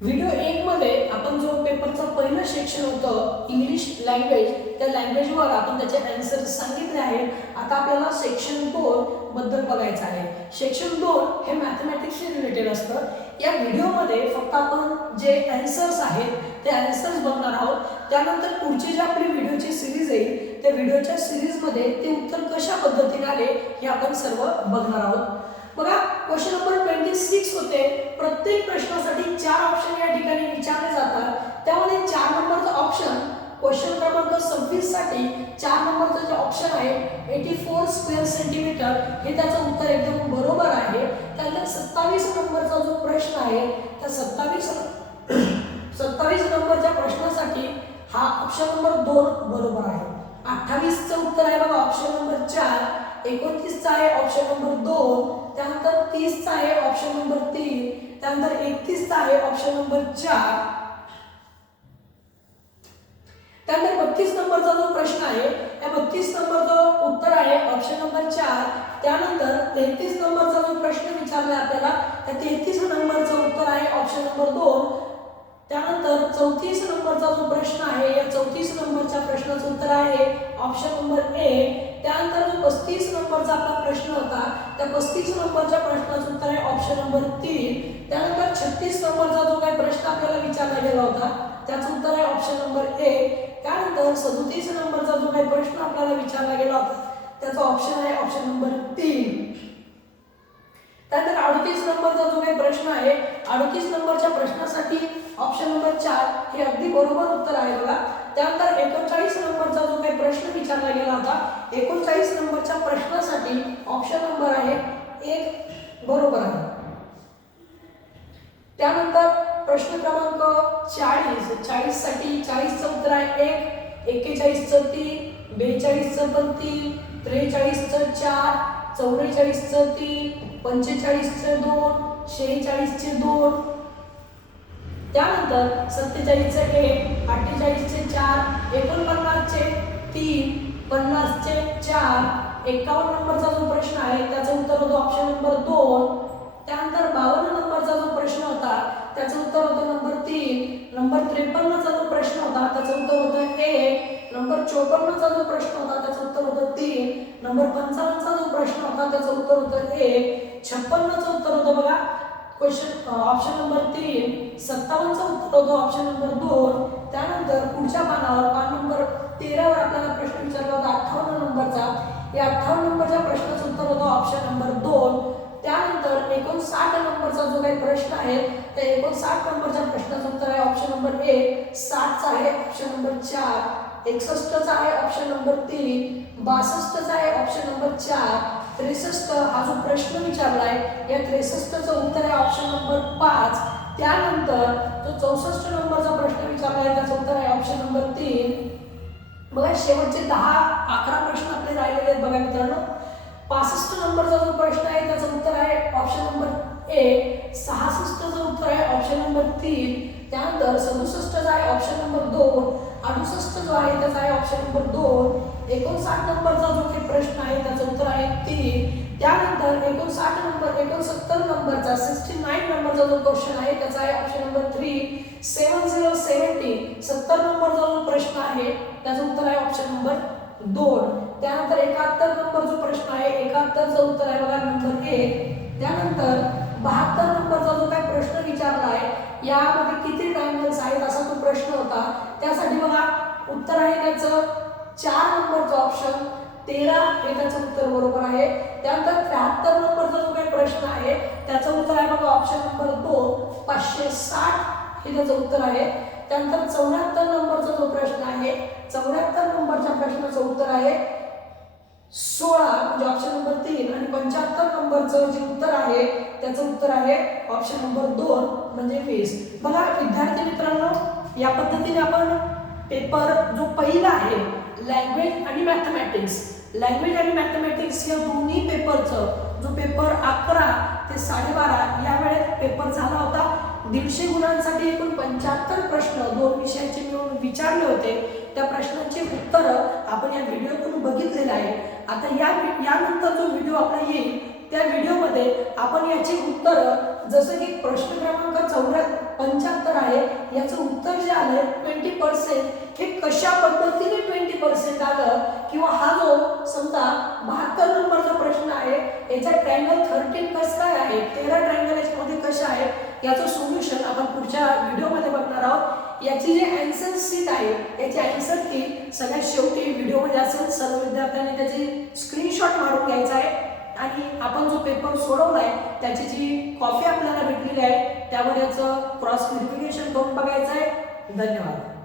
Video 1 मध्ये आपण जो पेपरचं पहिलं सेक्शन होतं इंग्लिश लँग्वेज, त्या लँग्वेजवर आपण त्याचे आन्सर सांगितले आहेत. आता आपल्याला सेक्शन 2 बद्दल बघायचं आहे. सेक्शन 2 हे मॅथमॅटिक्सशी रिलेटेड असतं. या व्हिडिओमध्ये फक्त आपण जे आन्सर्स आहेत ते आन्सर्स बघणार आहोत. त्यानंतर पुढची जी आपली व्हिडिओची सिरीज येईल त्या व्हिडिओच्या सिरीजमध्ये ते उत्तर कशा पद्धतीने आले हे आपण सर्व बघणार आहोत. बघा, क्वेश्चन नंबर 26 होते. प्रत्येक प्रश्नासाठी 4 ऑप्शन या ठिकाणी विचारले जातात. त्यामध्ये 4 नंबरचा ऑप्शन क्वेश्चन क्रमांक 26 साठी 4 नंबरचा जो ऑप्शन आहे 84 स्क्वेअर सेंटीमीटर हे त्याचं उत्तर एकदम बरोबर आहे. त्यानंतर 27 नंबरचा जो प्रश्न आहे त्या 27 नंबरच्या प्रश्नासाठी हा ऑप्शन नंबर 2 बरोबर आहे. 28 चं उत्तर आहे बघा ऑप्शन नंबर 4. 29 चा आहे ऑप्शन नंबर 2. त्यानंतर 30 चा आहे ऑप्शन नंबर 3. त्यानंतर 31 चा आहे ऑप्शन नंबर 4. त्यानंतर 32 नंबरचा जो प्रश्न आहे या 32 नंबरचं उत्तर आहे ऑप्शन नंबर 4. त्यानंतर 33 नंबरचा जो प्रश्न विचारला आपल्याला त्या 33 नंबरचं उत्तर आहे ऑप्शन नंबर 2. त्यानंतर 34 नंबरचा जो प्रश्न आहे या 34 नंबरच्या प्रश्नाचं उत्तर आहे ऑप्शन नंबर 1. त्यानंतर जो 35 नंबरचा आपला प्रश्न होता त्या 35 नंबरच्या प्रश्नाचं उत्तर आहे ऑप्शन नंबर 3. त्यानंतर 36 नंबरचा जो काही प्रश्न आपल्याला विचारला गेला होता त्याचं उत्तर आहे ऑप्शन नंबर 1. त्यानंतर 37 नंबरचा जो काही प्रश्न आपल्याला विचारला गेला होता त्याचा ऑप्शन आहे ऑप्शन नंबर 3. त्यानंतर 38 नंबरचा जो काही प्रश्न आहे 38 नंबरच्या प्रश्नासाठी ऑप्शन नंबर 4 हे अगदी बरोबर उत्तर आहे बघा. त्यानंतर 39 नंबरचा जो काही प्रश्न विचारला गेला होता 39 नंबरच्या प्रश्नासाठी ऑप्शन नंबर आहे 1 बरोबर आहे. त्यानंतर प्रश्न क्रमांक 40 साठी 40 चं उत्तर आहे 1. 41 चं 3. 42 चं पण 3. 43 चं 4. 44 चं 3. 45 चे 2. 46 चे 2. त्यानंतर 47 चे 1. 48 चे 4. 49 चे 3. 50 चे 4. 51 नंबरचा जो प्रश्न आहे त्याचं उत्तर होतं ऑप्शन नंबर 2. त्यानंतर 52 नंबरचा जो प्रश्न होता त्याचं उत्तर होतं नंबर 3. नंबर 53 चा जो प्रश्न होता त्याचं उत्तर होतं 1. नंबर 54 चा जो प्रश्न होता त्याचं उत्तर होतं 3. नंबर 55 चा जो प्रश्न होता त्याचं उत्तर होतं 1. 56 चं उत्तर होतं बघा क्वेश्चन ऑप्शन नंबर 3. 57 चं उत्तर होतं ऑप्शन नंबर 2. त्यानंतर पुढच्या पानावर पान नंबर 13 वर आपल्याला प्रश्न विचारला होता 58 नंबरचा. या 58 नंबरच्या प्रश्नाचं उत्तर होतं ऑप्शन नंबर 2. त्यानंतर 59 नंबरचा जो काही प्रश्न आहे त्या 59 नंबरच्या प्रश्नाचं उत्तर आहे ऑप्शन नंबर 1. 60 चा आहे ऑप्शन नंबर 4. 61 चा आहे ऑप्शन नंबर 3. 62 चा आहे ऑप्शन नंबर 4. 63 हा जो प्रश्न विचारलाय या 63 चं उत्तर आहे ऑप्शन नंबर 5. त्यानंतर जो 64 नंबरचा प्रश्न विचारलाय त्याचं उत्तर आहे ऑप्शन नंबर 3. बघा शेवटचे 11 प्रश्न आपले राहिलेले आहेत बघा मित्रांनो. 65 नंबरचा जो प्रश्न आहे त्याचं उत्तर आहे ऑप्शन नंबर 1. 66 चं उत्तर आहे ऑप्शन नंबर 3. त्यानंतर 67 चा आहे ऑप्शन नंबर 2. 68 जो आहे त्याचा आहे ऑप्शन नंबर 2. 59 नंबरचा जो काही प्रश्न आहे त्याचं उत्तर आहे 3. त्यानंतर 69 नंबरचा 69 नंबरचा जो क्वेश्चन आहे त्याचा आहे ऑप्शन नंबर 3. 70 नंबरचा जो प्रश्न आहे त्याचं उत्तर आहे ऑप्शन नंबर 2. त्यानंतर 71 नंबर जो प्रश्न आहे 71 चं उत्तर आहे बघा नंबर 1. त्यानंतर 72 नंबरचा जो काही प्रश्न विचारला आहे यामध्ये किती ट्रायंगल्स आहेत असा तो प्रश्न होता. त्यासाठी बघा उत्तर आहे त्याचं 4 नंबरचं ऑप्शन 13 हे त्याचं उत्तर बरोबर आहे. त्यानंतर 73 नंबरचा जो काही प्रश्न आहे त्याचं उत्तर आहे बघा ऑप्शन नंबर 2. 560 हे त्याचं उत्तर आहे. त्यानंतर 74 नंबरचा जो प्रश्न आहे 74 नंबरच्या प्रश्नाचं उत्तर आहे 16 म्हणजे ऑप्शन नंबर 3. आणि 75 नंबरचं जे उत्तर आहे त्याचं उत्तर आहे ऑप्शन नंबर 2 म्हणजे 20. बघा विद्यार्थी मित्रांनो, या पद्धतीने आपण पेपर जो पहिला आहे लँग्वेज आणि मॅथमॅटिक्स या दोन्ही पेपरचं जो पेपर 11 ते 12.5 या वेळेत पेपर झाला होता. 150 गुणांसाठी एकूण 75 प्रश्न 2 विषयाचे मिळून विचारले होते. त्या प्रश्नांची उत्तरं आपण या व्हिडिओतून बघितलेली आहे. आता यानंतर जो व्हिडिओ आपला येईल त्या व्हिडिओमध्ये आपण याची उत्तरं जसं की प्रश्न क्रमांक 75 आहे, याचं उत्तर जे आलंय 20%, हे कशा पद्धतीने 20% आलं, किंवा हा जो समजा 72 नंबरचा प्रश्न आहे, याचा ट्रायंगल 13 कसं काय आहे, 13 ट्रायंगल याच्यामध्ये कशा आहेत, याचं सोल्युशन आपण पुढच्या व्हिडिओमध्ये बघणार आहोत. याची जी आन्सर शीट आहे, याची आन्सर की सगळ्यात शेवटी व्हिडिओमध्ये असेल. सर्व विद्यार्थ्यांनी त्याची स्क्रीनशॉट मारून घ्यायचा आहे आणि आपण जो पेपर सोडवलाय त्याची जी कॉपी आपल्याला भेटलेली आहे त्यावर याचं क्रॉस व्हेरिफिकेशन करून बघायचं आहे. धन्यवाद.